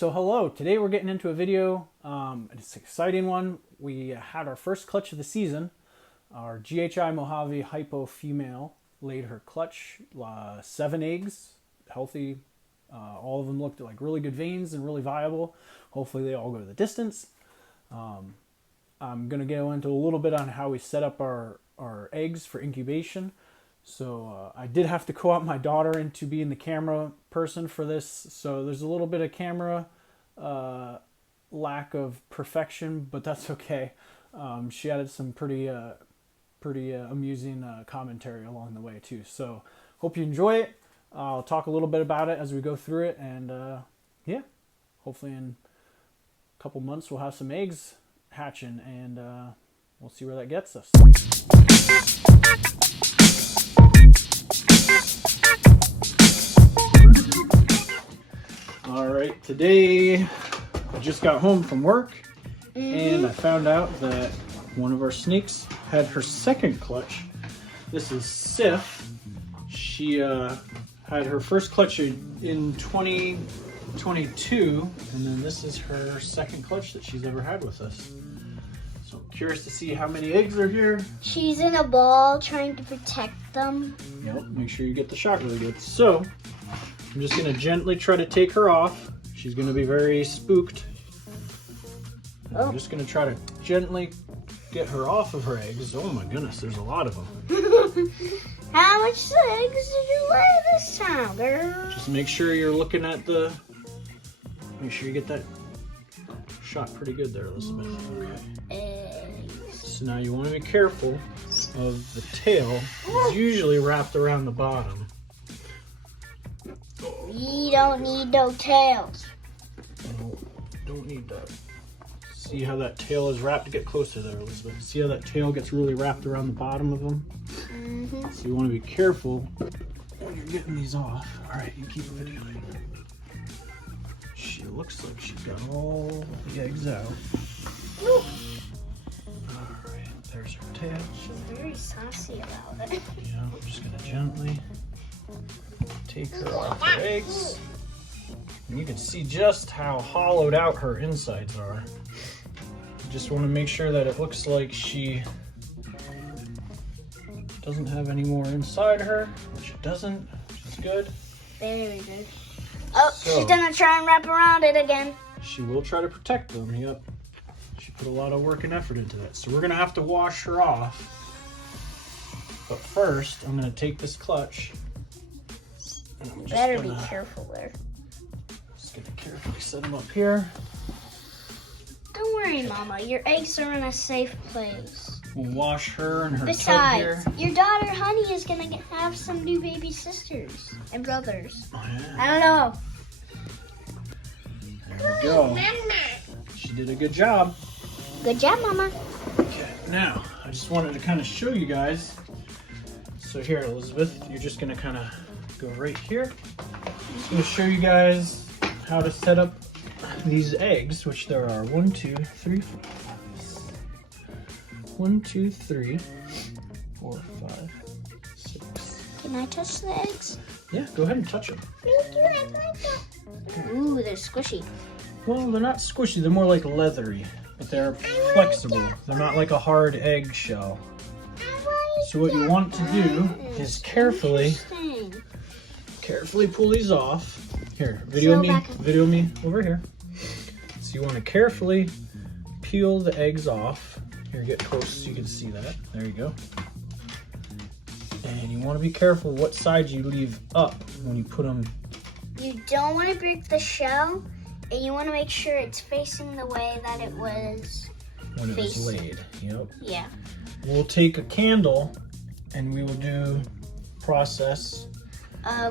So hello, today we're getting into a video, it's an exciting one. We had our first clutch of the season. Our GHI Mojave Hypo female laid her clutch, 7 eggs, healthy. All of them looked like really good veins and really viable. Hopefully they all go to the distance. I'm going to go into a little bit on how we set up our eggs for incubation. So I did have to co-opt my daughter into being the camera person for this. So there's a little bit of camera lack of perfection, but that's okay. She added some pretty amusing commentary along the way too. So hope you enjoy it. I'll talk a little bit about it as we go through it, and yeah, hopefully in a couple months we'll have some eggs hatching, and we'll see where that gets us. All right, today I just got home from work and I found out that one of our snakes had her second clutch. This is Sif. She had her first clutch in 2022, and then this is her second clutch that she's ever had with us. So I'm curious to see how many eggs are here. She's in a ball trying to protect them. Yep, make sure you get the shot really good. So I'm just gonna gently try to take her off. She's gonna be very spooked. I'm just gonna try to gently get her off of her eggs. Oh my goodness, there's a lot of them. How much eggs did you lay this time, girl? Just make sure you're looking at make sure you get that shot pretty good there, Elizabeth. Okay. Eggs. So now you want to be careful of the tail. It's usually wrapped around the bottom. We don't need no tails. No, don't need that. See how that tail is wrapped? Get closer there, Elizabeth. See how that tail gets really wrapped around the bottom of them? Mm-hmm. So you want to be careful when you're getting these off. All right, you keep videoing. She looks like she's got all the eggs out. All right, there's her tail. She's very saucy about it. Yeah, I'm just gonna gently take her off her eggs. And you can see just how hollowed out her insides are. Just want to make sure that it looks like she doesn't have any more inside her, which it doesn't, which is good. Very good. Oh, So, she's gonna try and wrap around it again. she will try to protect them, yep. She put a lot of work and effort into that. So we're gonna have to wash her off. But first, I'm gonna take this clutch. And I'm just Better be gonna, careful there. just gonna carefully set them up here. Don't worry, Mama. Your eggs are in a safe place. We'll wash her and her tub Besides, here. your daughter Honey is gonna have some new baby sisters and brothers. Oh, yeah. I don't know. There we go. She did a good job. Good job, Mama. Okay, now I just wanted to kind of show you guys. So here, Elizabeth, you're just gonna kind of go right here. I'm just gonna show you guys how to set up these eggs, which there are 1, 2, 3, 4, 1, 2, 3, 4, 5, 6. Can I touch the eggs? Yeah, go ahead and touch them. Thank you, I like that. Ooh, they're squishy. Well, they're not squishy, they're more like leathery, but they're flexible. They're not like a hard egg shell. So what you want to do is carefully pull these off. Here, video me over here. So you want to carefully peel the eggs off. Here, get close so you can see that. There you go. And you want to be careful what side you leave up when you put them. You don't want to break the shell, and you want to make sure it's facing the way that it was When it was laid. Yep. Yeah. We'll take a candle and we will do a process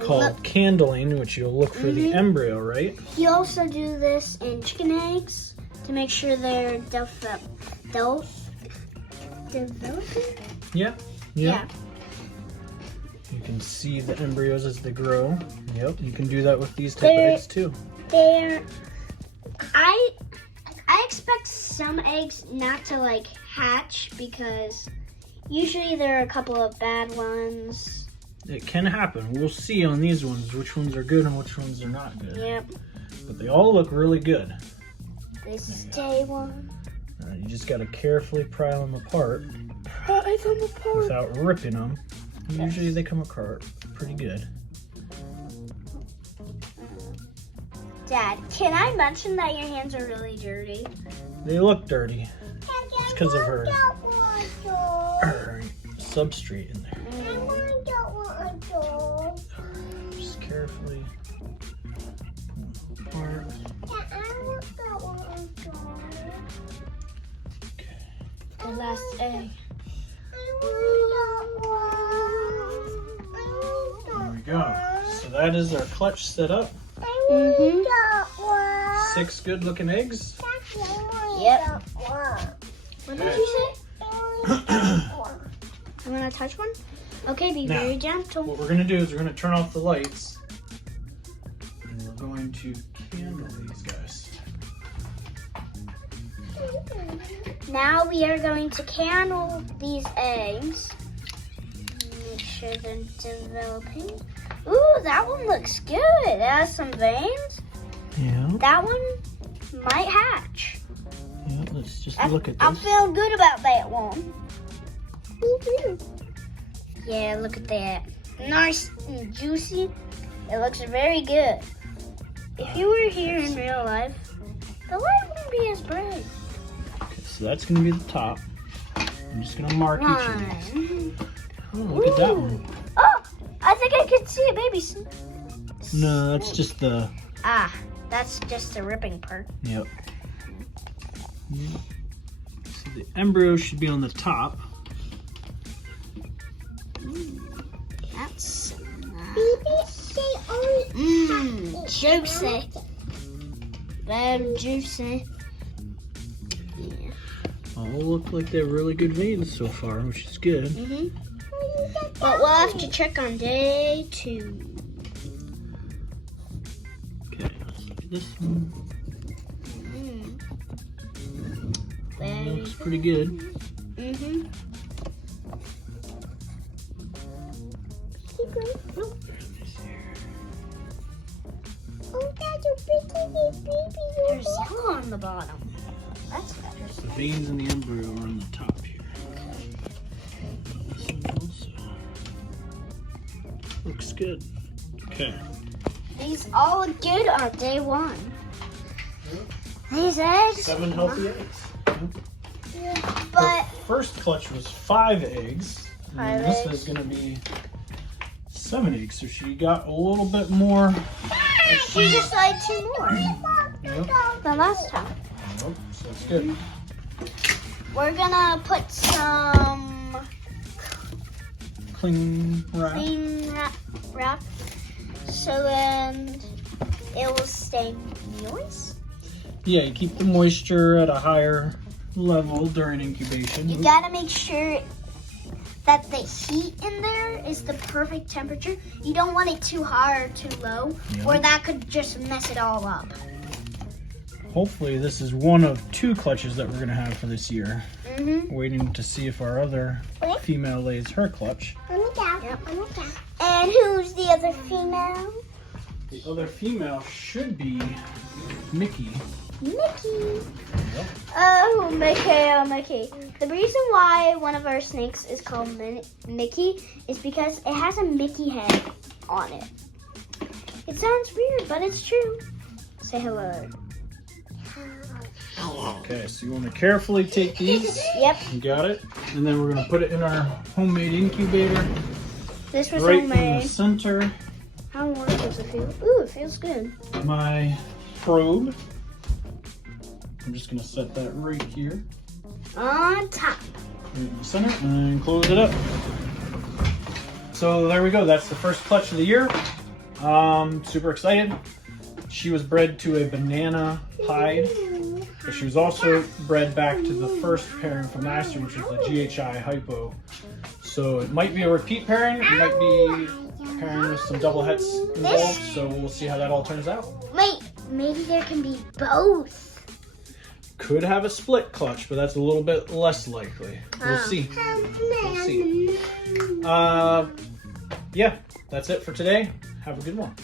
called candling, which you'll look for the embryo, right? You also do this in chicken eggs to make sure they're developing. Yeah. You can see the embryos as they grow. Yep, you can do that with these type of eggs too. I expect some eggs not to like hatch because usually there are a couple of bad ones. It can happen. We'll see on these ones which ones are good and which ones are not good. Yep. but they all look really good. This is day one. All right, you just got to carefully pry them apart Pry them apart. without ripping them. Usually they come apart pretty good. Dad, can I mention that your hands are really dirty? They look dirty. It's because of her substrate in there. Just carefully pull them apart. Okay. The last egg. There we go. So that is our clutch set up. 6 good looking eggs. Yep. What did you say? You want to touch one? Okay, be Now, very gentle. What we're going to do is we're going to turn off the lights. And we're going to candle these guys. Now we are going to candle these eggs. Make sure they're developing. Ooh, that one looks good. It has some veins. Yeah. That one might hatch. Yeah, let's just look at I'm this. feeling good about that one. Yeah, look at that. Nice and juicy. It looks very good. If you were here in real life, the light wouldn't be as bright. Okay, so that's going to be the top. I'm just going to mark each of these. One. Oh, look at that one. Oh, I think I could see a baby. No, that's just the... Ah, that's just the ripping part. Yep. So the embryo should be on the top. That's juicy. Very juicy. Yeah. All look like they have really good veins so far, which is good. But we'll have to check on day 2. Okay, let's look at this one. Looks pretty good. There's yellow on the bottom. That's better. The veins in the embryo are on the top here. This one also looks good. Okay. These all look good on day 1. These eggs. 7 healthy eggs. But First clutch was 5 eggs. And then 5 this eggs. is going to be 7 eggs. So she got a little bit more. she just laid 2 more Yep. than last time. Yep. So it's good. We're gonna put some Cling wrap. clean wrap so then it will stay moist. Yeah, you keep the moisture at a higher level during incubation. You gotta make sure that the heat in there is the perfect temperature. You don't want it too high or too low, or that could just mess it all up. Hopefully this is one of 2 clutches that we're going to have for this year. Waiting to see if our other female lays her clutch. Yep. And who's the other female? The other female should be Mickey. Mickey. Yep. Oh, Mickey. The reason why one of our snakes is called Mickey is because it has a Mickey head on it. It sounds weird, but it's true. Say hello. Okay, so you want to carefully take these. Yep. You got it. And then we're going to put it in our homemade incubator. This was Right in the homemade. center. How warm does it feel? Ooh, it feels good. My probe. I'm just going to set that right here. On top. Right in the center. And close it up. So there we go. That's the first clutch of the year. Super excited. She was bred to a banana pied, but she was also bred back to the first pairing from last year, which was the GHI Hypo. So it might be a repeat pairing. It might be pairing with some double hets involved. So we'll see how that all turns out. Wait, maybe there can be both. Could have a split clutch, but that's a little bit less likely. We'll see. We'll see. Yeah, that's it for today. Have a good one.